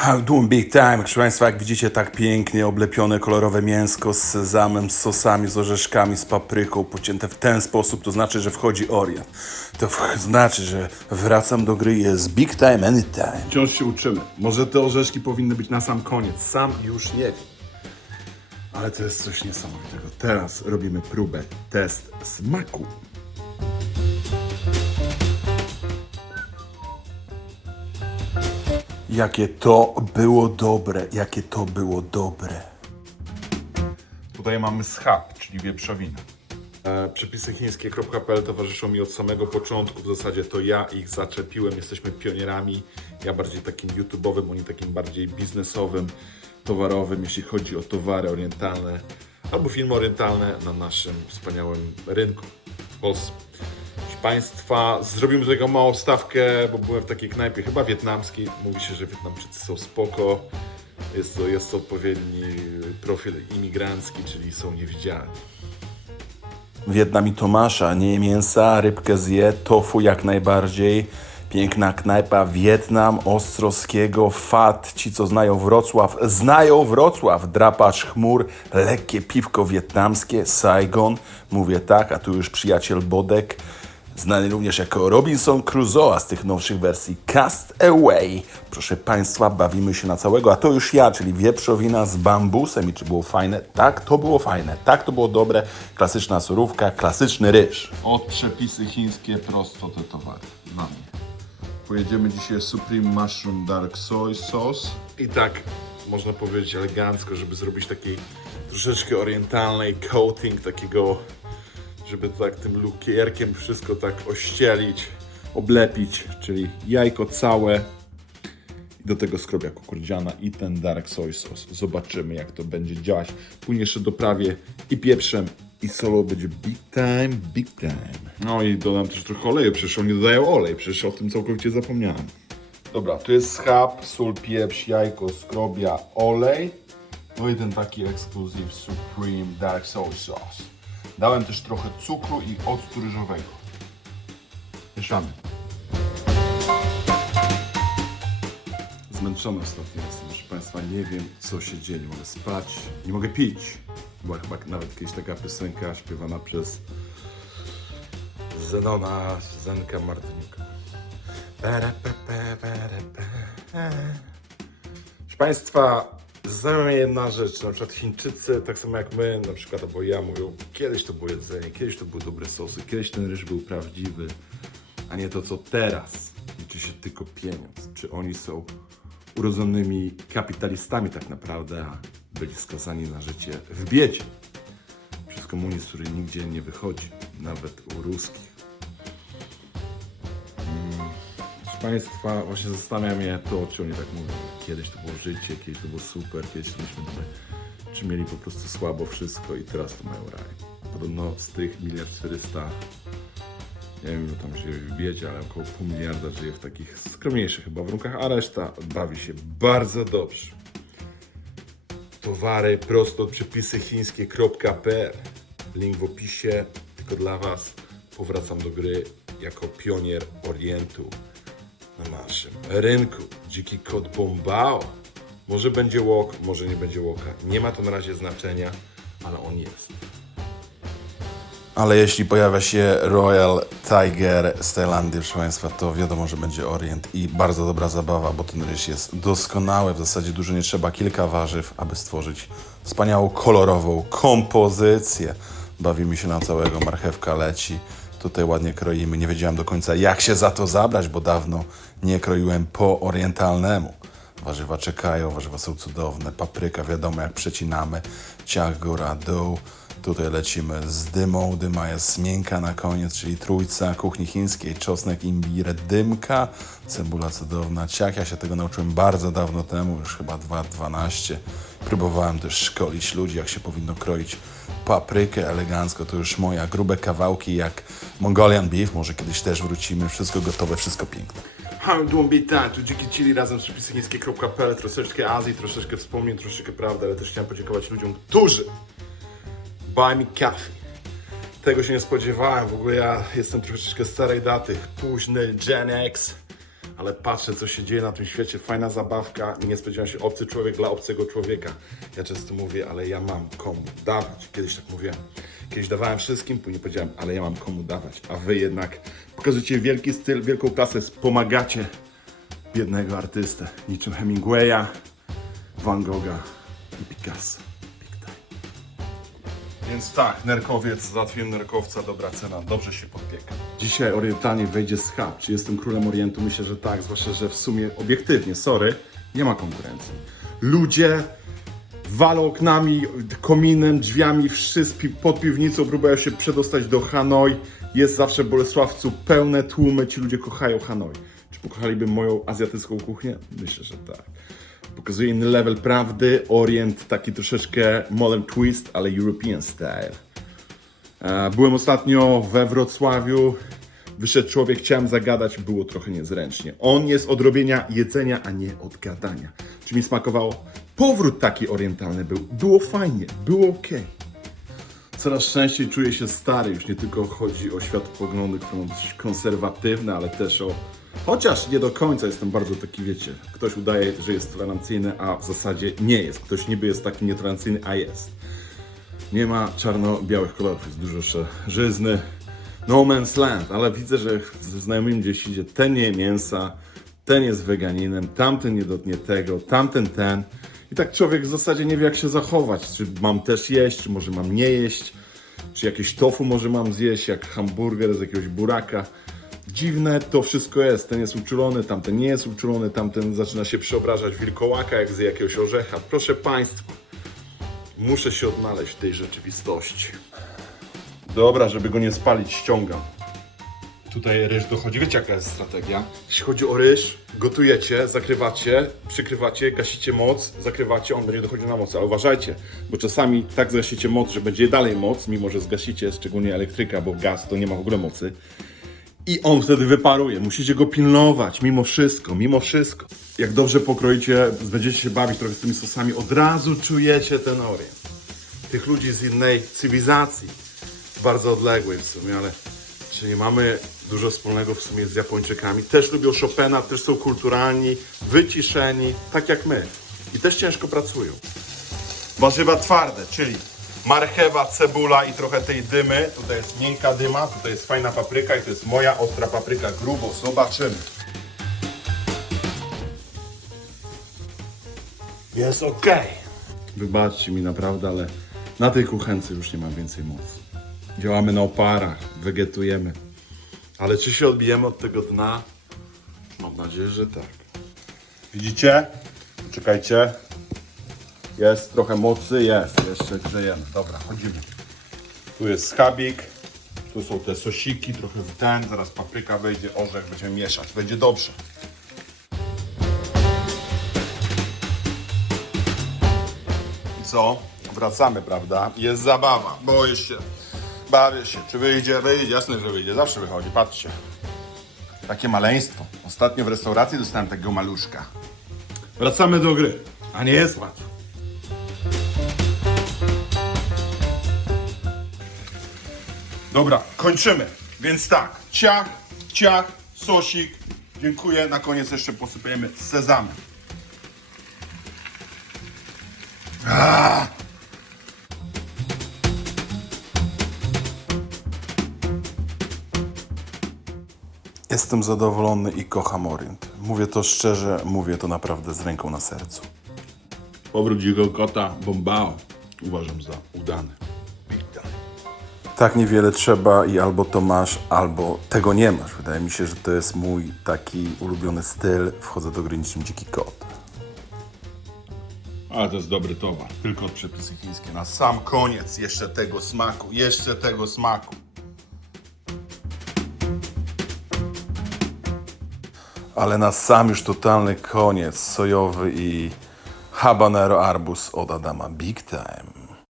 Doing big time, proszę Państwa, jak widzicie tak pięknie oblepione kolorowe mięsko z sezamem, z sosami, z orzeszkami, z papryką, pocięte w ten sposób, to znaczy, że wchodzi Orient. To znaczy, że wracam do gry, jest big time anytime. Wciąż się uczymy. Może te orzeszki powinny być na sam koniec. Sam już nie wiem. Ale to jest coś niesamowitego. Teraz robimy próbę, test smaku. Jakie to było dobre, jakie to było dobre. Tutaj mamy schab, czyli wieprzowinę. E, przepisy chińskie.pl towarzyszą mi od samego początku. W zasadzie to ja ich zaczepiłem. Jesteśmy pionierami. Ja bardziej takim YouTube'owym, oni takim bardziej biznesowym, towarowym, jeśli chodzi o towary orientalne albo filmy orientalne na naszym wspaniałym rynku w Polsce. Państwa, zrobimy do tego małą stawkę, bo byłem w takiej knajpie, chyba wietnamskiej. Mówi się, że Wietnamczycy są spoko. Jest to, jest to odpowiedni profil imigrancki, czyli są niewidzialni. Wietnam i Tomasza, nie mięsa, rybkę zje, tofu jak najbardziej. Piękna knajpa Wietnam, Ostrowskiego, Fat. Ci, co znają Wrocław, znają Wrocław. Drapacz chmur, lekkie piwko wietnamskie, Saigon. Mówię tak, a tu już przyjaciel Bodek. Znany również jako Robinson Crusoe, a z tych nowszych wersji Cast Away. Proszę Państwa, bawimy się na całego, a to już ja, czyli wieprzowina z bambusem. I czy było fajne? Tak, to było fajne. Tak, to było dobre. Klasyczna surówka, klasyczny ryż. Od przepisy chińskie prosto te towary. Na mnie. Pojedziemy dzisiaj Supreme Mushroom Dark Soy Sauce. I tak można powiedzieć elegancko, żeby zrobić taki troszeczkę orientalny coating, takiego, żeby tak tym lukierkiem wszystko tak ościelić, oblepić, czyli jajko całe i do tego skrobia kukurydziana i ten dark soy sauce. Zobaczymy jak to będzie działać. Później jeszcze doprawię i pieprzem i solo będzie big time, big time. No i dodam też trochę oleju, przecież oni dodają olej, przecież o tym całkowicie zapomniałem. Dobra, tu jest schab, sól, pieprz, jajko, skrobia, olej. No i ten taki ekskluzyw Supreme Dark Soy Sauce. Dałem też trochę cukru i octu ryżowego. Mieszamy. Zmęczony ostatnio jestem, proszę Państwa, nie wiem co się dzieje, nie mogę spać, nie mogę pić. Była chyba nawet kiedyś taka piosenka śpiewana przez Zenona, Zenka Martyniuka. Proszę Państwa, zastanawia mnie jedna rzecz, na przykład Chińczycy, tak samo jak my, na przykład, albo ja, mówią, kiedyś to było jedzenie, kiedyś to były dobre sosy, kiedyś ten ryż był prawdziwy, a nie to, co teraz. Liczy się tylko pieniądz. Czy oni są urodzonymi kapitalistami tak naprawdę, a byli skazani na życie w biedzie. Przez komunizm, który nigdzie nie wychodzi, nawet u ruskich. Państwa, właśnie zastanawia mnie to, czy oni tak mówią. Kiedyś to było życie, kiedyś to było super, kiedyś to myśmy tutaj, czy mieli po prostu słabo wszystko i teraz to mają raj. Podobno z tych miliard 400 nie wiem, tam żyje w biedzie, ale około pół miliarda żyje w takich skromniejszych chyba warunkach, a reszta bawi się bardzo dobrze. Towary prosto od przepisy chińskie.pl Link w opisie, tylko dla Was. Powracam do gry jako pionier Orientu na naszym rynku. Dziki kot Bombao. Może będzie łok, może nie będzie łoka. Nie ma to na razie znaczenia, ale on jest. Ale jeśli pojawia się Royal Tiger z Tajlandii, proszę Państwa, to wiadomo, że będzie Orient i bardzo dobra zabawa, bo ten ryż jest doskonały. W zasadzie dużo nie trzeba, kilka warzyw, aby stworzyć wspaniałą, kolorową kompozycję. Bawimy się na całego, marchewka leci. Tutaj ładnie kroimy. Nie wiedziałem do końca, jak się za to zabrać, bo dawno nie kroiłem po orientalnemu. Warzywa czekają, warzywa są cudowne. Papryka, wiadomo, jak przecinamy. Ciach, góra, dół. Tutaj lecimy z dymą. Dyma jest miękka na koniec, czyli trójca kuchni chińskiej. Czosnek, imbir, dymka. Cebula cudowna. Ciach, ja się tego nauczyłem bardzo dawno temu, już chyba 2.12. Próbowałem też szkolić ludzi, jak się powinno kroić paprykę elegancko. To już moja. Grube kawałki jak Mongolian beef. Może kiedyś też wrócimy. Wszystko gotowe, wszystko piękne. Time, tu Dziki Chili razem z przepisy chińskie.pl, troszeczkę Azji, troszeczkę wspomnień, troszeczkę prawdy, ale też chciałem podziękować ludziom, którzy buy me coffee. Tego się nie spodziewałem, w ogóle ja jestem troszeczkę starej daty, późny Gen X, ale patrzę, co się dzieje na tym świecie. Fajna zabawka, nie spodziewałem się obcy człowiek dla obcego człowieka. Ja często mówię, ale ja mam komu dawać. Kiedyś tak mówiłem. Kiedyś dawałem wszystkim, później powiedziałem, ale ja mam komu dawać. A wy jednak pokazujecie wielki styl, wielką klasę, pomagacie biednego artystę, niczym Hemingwaya, Van Gogha i Picasso. Więc tak, nerkowiec, załatwiłem nerkowca, dobra cena, dobrze się podpieka. Dzisiaj orientalnie wejdzie schab. Czy jestem królem Orientu? Myślę, że tak, zwłaszcza, że w sumie obiektywnie, sorry, nie ma konkurencji. Ludzie walą oknami, kominem, drzwiami, wszyscy pod piwnicą próbują się przedostać do Hanoi. Jest zawsze w Bolesławcu pełne tłumy, ci ludzie kochają Hanoi. Czy pokochaliby moją azjatycką kuchnię? Myślę, że tak. Pokazuje inny level prawdy, Orient taki troszeczkę modern twist, ale European style. E, Byłem ostatnio we Wrocławiu. Wyszedł człowiek, chciałem zagadać, było trochę niezręcznie. On jest od robienia jedzenia, a nie od gadania. Czy mi smakowało? Powrót taki orientalny był. Było fajnie, było ok. Coraz częściej czuję się stary, już nie tylko chodzi o światopoglądy, które są konserwatywne, ale też o. Chociaż nie do końca jestem bardzo taki, wiecie, ktoś udaje, że jest tolerancyjny, a w zasadzie nie jest. Ktoś niby jest taki nietolerancyjny, a jest. Nie ma czarno-białych kolorów, jest dużo szarzyzny. No man's land, ale widzę, że ze znajomymi gdzieś idzie, ten nie mięsa, ten jest weganinem, tamten nie dotknie tego, tamten ten. I tak człowiek w zasadzie nie wie jak się zachować, czy mam też jeść, czy może mam nie jeść, czy jakieś tofu może mam zjeść, jak hamburger z jakiegoś buraka. Dziwne to wszystko jest, ten jest uczulony, tamten nie jest uczulony, tamten zaczyna się przeobrażać wilkołaka, jak z jakiegoś orzecha. Proszę Państwa, Muszę się odnaleźć w tej rzeczywistości. Dobra, żeby go nie spalić, ściągam. Tutaj ryż dochodzi, wiecie jaka jest strategia? Jeśli chodzi o ryż, gotujecie, zakrywacie, przykrywacie, gasicie moc, zakrywacie, on będzie dochodził na moc. Ale uważajcie, bo czasami tak zgasicie moc, że będzie dalej moc, mimo że zgasicie, szczególnie elektryka, bo gaz to nie ma w ogóle mocy. I on wtedy wyparuje. Musicie go pilnować, mimo wszystko, mimo wszystko. Jak dobrze pokroicie, będziecie się bawić trochę z tymi sosami, od razu czujecie ten orient. Tych ludzi z innej cywilizacji, bardzo odległej w sumie, ale czy nie mamy dużo wspólnego w sumie z Japończykami? Też lubią Chopina, też są kulturalni, wyciszeni, tak jak my. I też ciężko pracują. Warzywa twarde, czyli marchewa, cebula i trochę tej dymy. Tutaj jest miękka dyma, tutaj jest fajna papryka i to jest moja ostra papryka grubo. Zobaczymy. Jest ok. Wybaczcie mi naprawdę, ale na tej kuchence już nie mam więcej mocy. Działamy na oparach, wegetujemy. Ale czy się odbijemy od tego dna? Mam nadzieję, że tak. Widzicie? Czekajcie. Jest trochę mocy, jest. Jeszcze grzejemy. Dobra, chodzimy. Tu jest schabik. Tu są te sosiki, trochę w ten. Zaraz papryka wejdzie, orzech, będziemy mieszać. Będzie dobrze. I co? Wracamy, prawda? Jest zabawa. Boję się. Bawię się. Czy wyjdzie? Wyjdzie. Jasne, że wyjdzie. Zawsze wychodzi. Patrzcie. Takie maleństwo. Ostatnio w restauracji dostałem takiego maluszka. Wracamy do gry, a nie jest łatwo. Dobra, kończymy. Więc tak, ciach, ciach, sosik. Dziękuję. Na koniec jeszcze posypujemy sezamem. Jestem zadowolony i kocham Orient. Mówię to szczerze, mówię to naprawdę z ręką na sercu. Powrót dzikiego kota Bombao uważam za udany. Tak niewiele trzeba i albo to masz, albo tego nie masz. Wydaje mi się, że to jest mój taki ulubiony styl. Wchodzę do gry niczym dziki kot. Ale to jest dobry towar. Tylko od przepisy chińskie. Na sam koniec jeszcze tego smaku. Jeszcze tego smaku. Ale na sam już totalny koniec sojowy i habanero arbus od Adama Big Time.